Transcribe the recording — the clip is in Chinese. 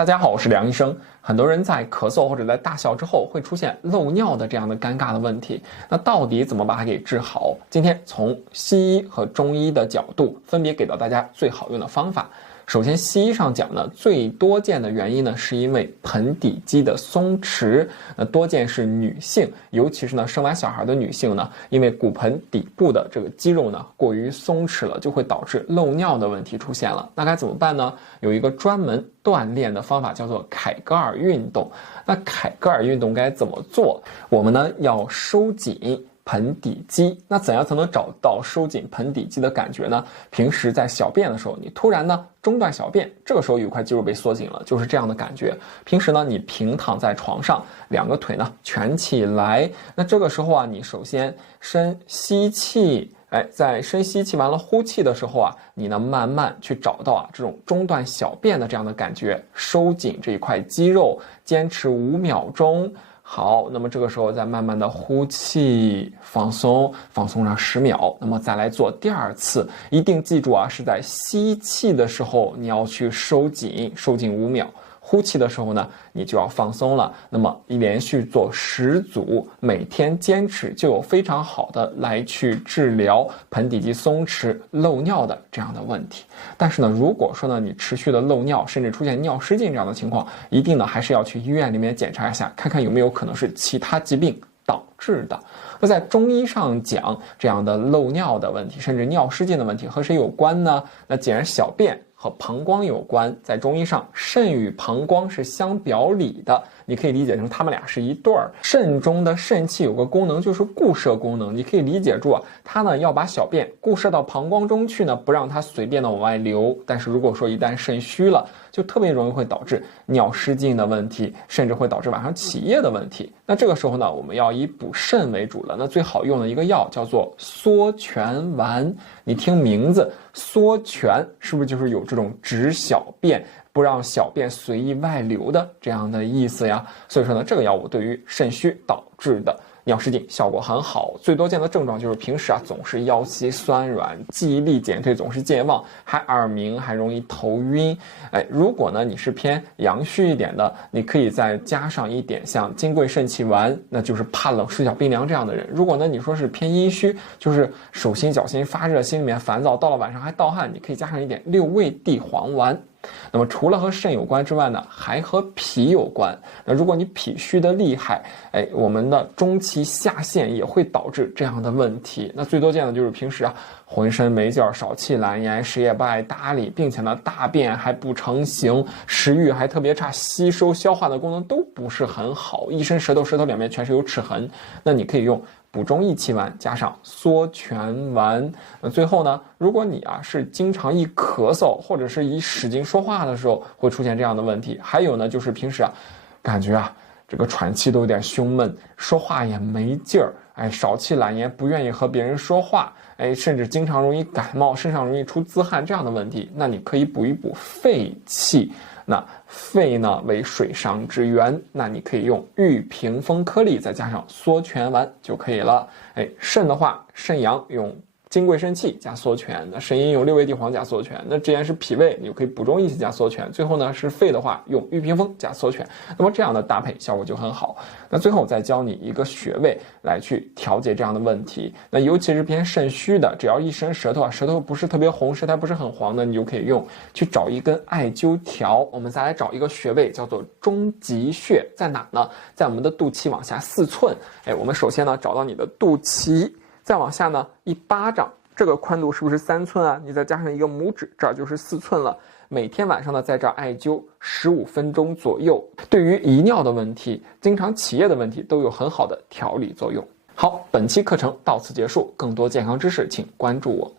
大家好，我是梁医生。很多人在咳嗽或者在大笑之后会出现漏尿的这样的尴尬的问题，那到底怎么把它给治好？今天从西医和中医的角度分别给到大家最好用的方法。首先，西医上讲呢，最多见的原因呢，是因为盆底肌的松弛，多见是女性，尤其是呢生完小孩的女性呢，因为骨盆底部的这个肌肉呢过于松弛了，就会导致漏尿的问题出现了。那该怎么办呢？有一个专门锻炼的方法叫做凯格尔运动。那凯格尔运动该怎么做？我们呢要收紧盆底肌。那怎样才能找到收紧盆底肌的感觉呢？平时在小便的时候，你突然呢中断小便，这个时候有一块肌肉被缩紧了，就是这样的感觉。平时呢你平躺在床上，两个腿呢蜷起来，那这个时候啊，你首先深吸气，在深吸气完了呼气的时候啊，你呢慢慢去找到这种中断小便的这样的感觉，收紧这一块肌肉，坚持5秒钟。好，那么这个时候再慢慢的呼气，放松上10秒，那么再来做第二次，一定记住是在吸气的时候你要去收紧5秒。呼气的时候呢，你就要放松了。那么连续做10组，每天坚持，就有非常好的来去治疗盆底肌松弛漏尿的这样的问题。但是呢，如果说呢你持续的漏尿，甚至出现尿失禁这样的情况，一定呢还是要去医院里面检查一下，看看有没有可能是其他疾病导致的。那在中医上讲，这样的漏尿的问题，甚至尿失禁的问题和谁有关呢？那既然小便和膀胱有关，在中医上，肾与膀胱是相表里的，你可以理解成他们俩是一对儿。肾中的肾气有个功能就是固摄功能，你可以理解住它呢要把小便固摄到膀胱中去呢，不让它随便的往外流。但是如果说一旦肾虚了，就特别容易会导致尿失禁的问题，甚至会导致晚上起夜的问题。那这个时候呢，我们要以补肾为主了。那最好用的一个药叫做缩泉丸。你听名字缩泉，是不是就是有这种止小便，不让小便随意外流的这样的意思呀？所以说呢，这个药物对于肾虚导致的尿失禁效果很好。最多见的症状就是平时总是腰膝酸软，记忆力减退，总是健忘，还耳鸣，还容易头晕。如果呢你是偏阳虚一点的，你可以再加上一点像金匮肾气丸，那就是怕冷手脚冰凉这样的人。如果呢你说是偏阴虚，就是手心脚心发热，心里面烦躁，到了晚上还盗汗，你可以加上一点6味地黄丸。那么除了和肾有关之外呢，还和脾有关。那如果你脾虚的厉害，我们的中期下陷也会导致这样的问题。那最多见的就是平时浑身没劲儿，少气懒言，谁也不爱搭理，并且呢大便还不成形，食欲还特别差，吸收消化的功能都不是很好，一身舌头两边全是有齿痕。那你可以用补中益气丸加上缩泉丸。最后呢，如果你是经常一咳嗽，或者是一使劲说话的时候会出现这样的问题，还有呢就是平时感觉这个喘气都有点胸闷，说话也没劲儿，少气懒言，不愿意和别人说话，甚至经常容易感冒，身上容易出自汗这样的问题，那你可以补一补肺气。那肺呢为水上之源，那你可以用玉屏风颗粒再加上缩泉丸就可以了。肾的话，肾阳用金匮肾气加缩泉，那肾阴用6味地黄加缩泉，那既然是脾胃，你就可以补中益气加缩泉。最后呢是肺的话，用玉屏风加缩泉，那么这样的搭配效果就很好。那最后再教你一个穴位来去调节这样的问题。那尤其是偏肾虚的，只要一伸舌头舌头不是特别红，舌苔不是很黄的，你就可以去找一根艾灸条。我们再来找一个穴位叫做中极穴，在哪呢？在我们的肚脐往下4寸。我们首先呢找到你的肚脐，再往下呢1巴掌，这个宽度是不是3寸啊？你再加上一个拇指，这儿就是4寸了。每天晚上呢在这儿艾灸15分钟左右，对于遗尿的问题、经常起夜的问题都有很好的调理作用。好，本期课程到此结束，更多健康知识请关注我。